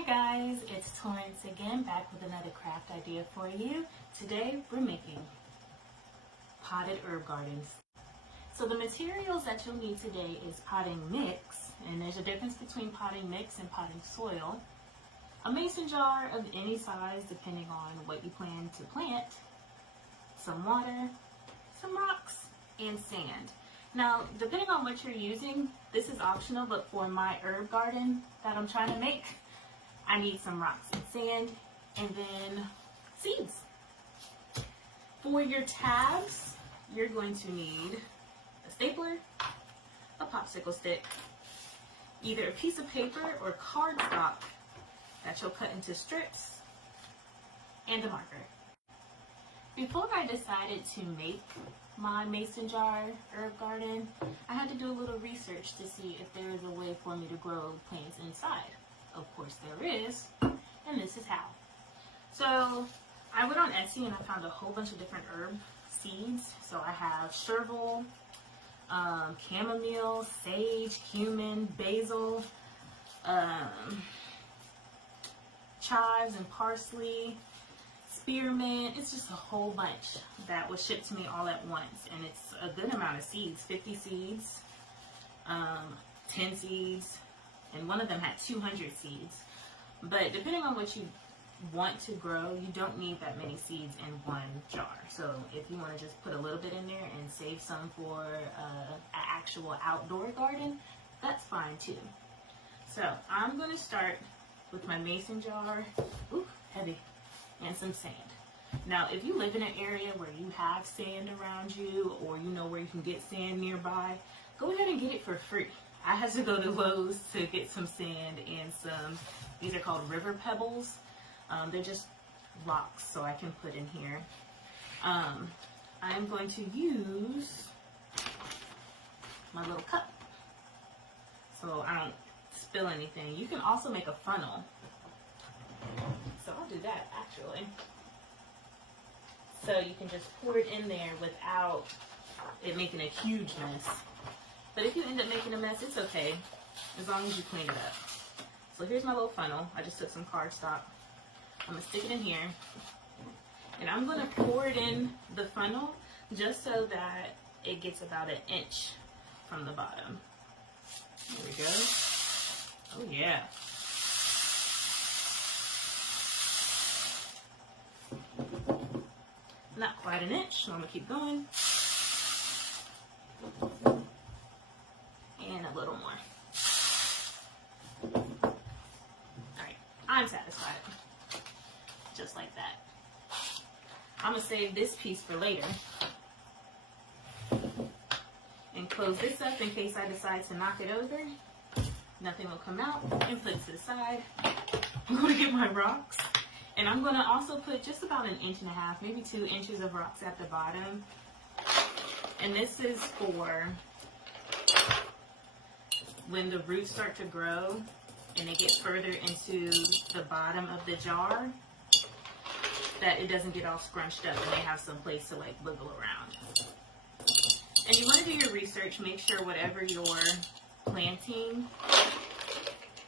Hi guys, it's Torrance again, back with another craft idea for you. Today we're making potted herb gardens. So the materials that you'll need today is potting mix, and there's a difference between potting mix and potting soil, a mason jar of any size depending on what you plan to plant, some water, some rocks, and sand. Now, depending on what you're using, this is optional, but for my herb garden that I'm trying to make, I need some rocks and sand, and then seeds. For your tabs, you're going to need a stapler, a popsicle stick, either a piece of paper or cardstock that you'll cut into strips, and a marker. Before I decided to make my mason jar herb garden, I had to do a little research to see if there is a way for me to grow plants inside. Of course there is, and this is how. So I went on Etsy and I found a whole bunch of different herb seeds. So I have chervil, chamomile, sage, cumin, basil, chives and parsley, spearmint. It's just a whole bunch that was shipped to me all at once, and it's a good amount of seeds, 50 seeds, 10 seeds, and one of them had 200 seeds. But depending on what you want to grow, you don't need that many seeds in one jar. So if you want to just put a little bit in there and save some for an actual outdoor garden, that's fine too. So I'm going to start with my mason jar, ooh, heavy, and some sand. Now, if you live in an area where you have sand around you, or you know where you can get sand nearby, go ahead and get it for free. I had to go to Lowe's to get some sand and some, these are called river pebbles. They're just rocks, so I can put in here. I'm going to use my little cup so I don't spill anything. You can also make a funnel. So I'll do that actually. So you can just pour it in there without it making a huge mess. But if you end up making a mess, it's okay, as long as you clean it up. So here's my little funnel. I just took some cardstock. I'm gonna stick it in here, and I'm gonna pour it in the funnel just so that it gets about an inch from the bottom. There we go. Oh yeah. Not quite an inch, so I'm gonna keep going. And a little more. Alright, I'm satisfied. Just like that. I'm gonna save this piece for later. And close this up in case I decide to knock it over. Nothing will come out. And put it to the side. I'm gonna get my rocks. And I'm gonna also put just about 1.5 inches, maybe 2 inches of rocks at the bottom. And this is for when the roots start to grow and they get further into the bottom of the jar, that it doesn't get all scrunched up and they have some place to like wiggle around. And you want to do your research, make sure whatever you're planting,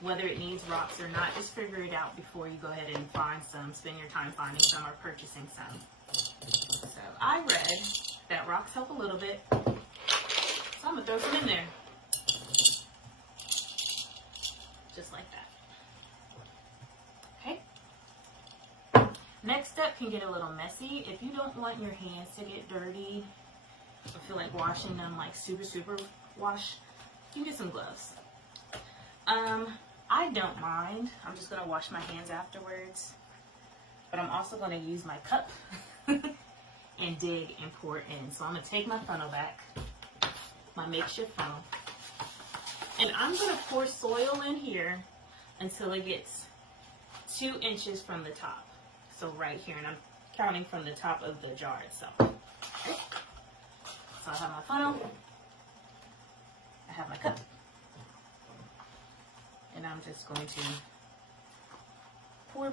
whether it needs rocks or not, just figure it out before you go ahead and find some, spend your time finding some or purchasing some. So I read that rocks help a little bit, so I'm gonna throw some in there. Just like that. Okay. Next step can get a little messy. If you don't want your hands to get dirty or feel like washing them like super wash, you can get some gloves. I don't mind. I'm just gonna wash my hands afterwards, but I'm also gonna use my cup and dig and pour in. So I'm gonna take my funnel back, my makeshift funnel, and I'm going to pour soil in here until it gets 2 inches from the top. So right here, and I'm counting from the top of the jar itself. Okay. So I have my funnel, I have my cup, and I'm just going to pour.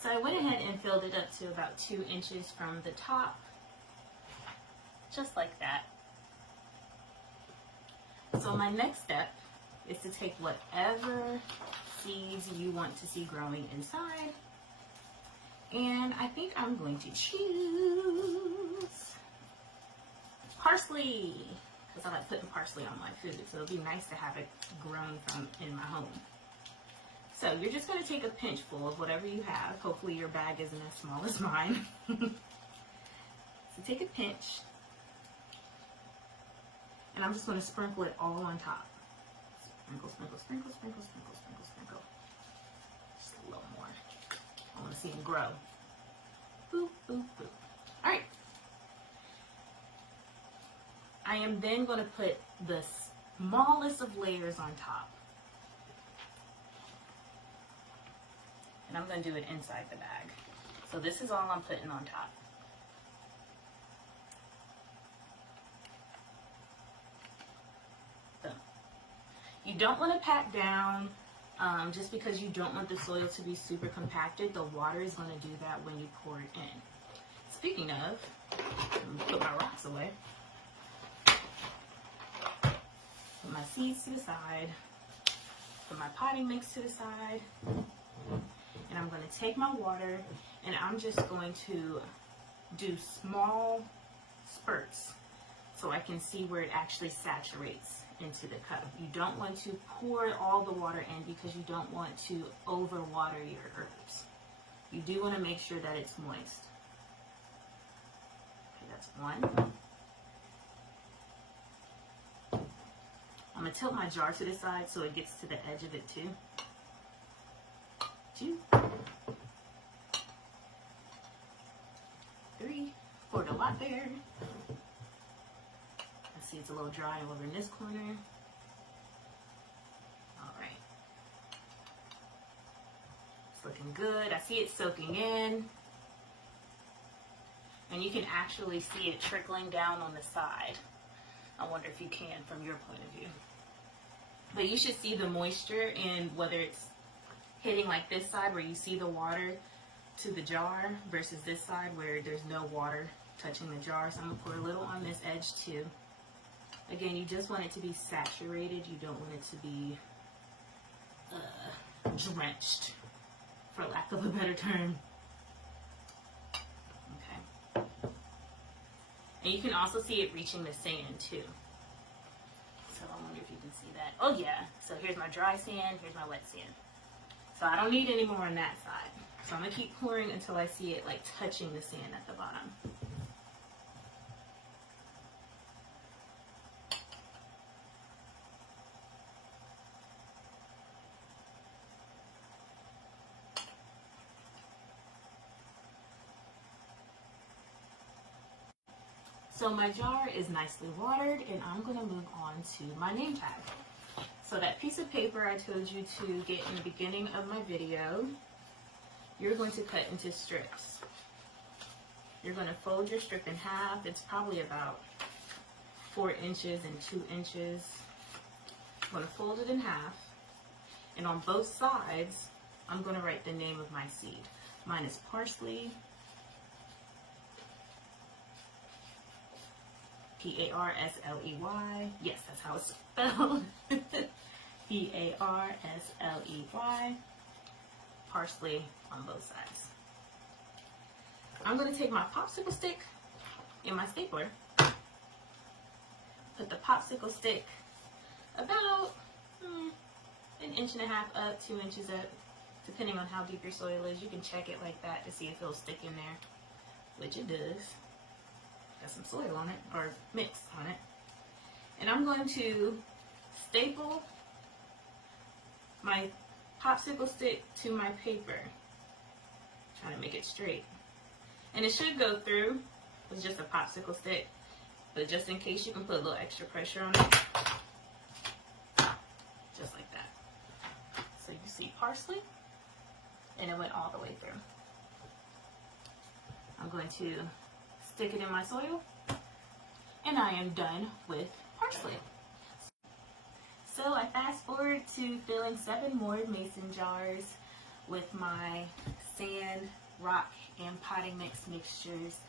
So I went ahead and filled it up to about 2 inches from the top, just like that. So my next step is to take whatever seeds you want to see growing inside. And I think I'm going to choose parsley, because I like putting parsley on my food, so it'll be nice to have it grown from in my home. So you're just going to take a pinch full of whatever you have. Hopefully your bag isn't as small as mine. So take a pinch, and I'm just going to sprinkle it all on top. Sprinkle, sprinkle, sprinkle, sprinkle, sprinkle, sprinkle, sprinkle. Just a little more. I want to see them grow. Boop, boop, boop. All right. I am then going to put the smallest of layers on top. And I'm going to do it inside the bag. So this is all I'm putting on top. Boom. You don't want to pack down just because you don't want the soil to be super compacted. The water is going to do that when you pour it in. Speaking of, I'm going to put my rocks away. Put my seeds to the side. Put my potting mix to the side. And I'm going to take my water and I'm just going to do small spurts so I can see where it actually saturates into the cup. You don't want to pour all the water in because you don't want to overwater your herbs. You do want to make sure that it's moist. Okay, that's one. I'm going to tilt my jar to the side so it gets to the edge of it too. 2, 3, poured a lot there. I see it's a little dry over in this corner. All right. It's looking good. I see it soaking in. And you can actually see it trickling down on the side. I wonder if you can from your point of view. But you should see the moisture in whether it's hitting like this side where you see the water to the jar versus this side where there's no water touching the jar. So I'm going to pour a little on this edge too. Again, you just want it to be saturated. You don't want it to be drenched, for lack of a better term. Okay. And you can also see it reaching the sand too. So I wonder if you can see that. Oh yeah. So here's my dry sand, here's my wet sand. So I don't need any more on that side. So I'm going to keep pouring until I see it like touching the sand at the bottom. So my jar is nicely watered and I'm going to move on to my name tag. So that piece of paper I told you to get in the beginning of my video, you're going to cut into strips. You're going to fold your strip in half. It's probably about 4 inches and 2 inches. I'm going to fold it in half. And on both sides, I'm going to write the name of my seed. Mine is parsley. P-A-R-S-L-E-Y. Yes, that's how it's spelled. P-A-R-S-L-E-Y. Parsley on both sides. I'm going to take my popsicle stick and my stapler. Put the popsicle stick about 1.5 inches up, 2 inches up, depending on how deep your soil is. You can check it like that to see if it'll stick in there, which it does. Got some soil on it, or mix on it. And I'm going to staple my popsicle stick to my paper. Trying to make it straight. And it should go through with just a popsicle stick, but just in case, you can put a little extra pressure on it. Just like that. So you see parsley, and it went all the way through. I'm going to stick it in my soil, and I am done with parsley. So I fast forward to filling 7 more mason jars with my sand, rock, and potting mix mixtures.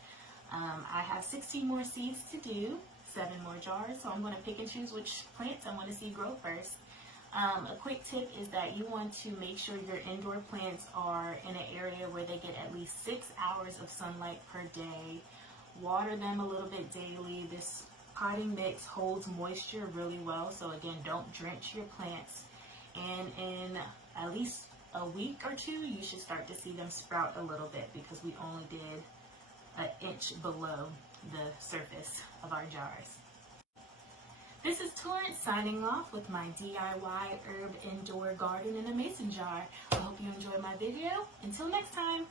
I have 16 more seeds to do, 7 more jars, so I'm going to pick and choose which plants I want to see grow first. A quick tip is that you want to make sure your indoor plants are in an area where they get at least 6 hours of sunlight per day. Water them a little bit daily. This potting mix holds moisture really well, so again, don't drench your plants. And in at least a week or two, you should start to see them sprout a little bit because we only did an inch below the surface of our jars. This is Torrance signing off with my DIY herb indoor garden in a mason jar. I hope you enjoyed my video. Until next time.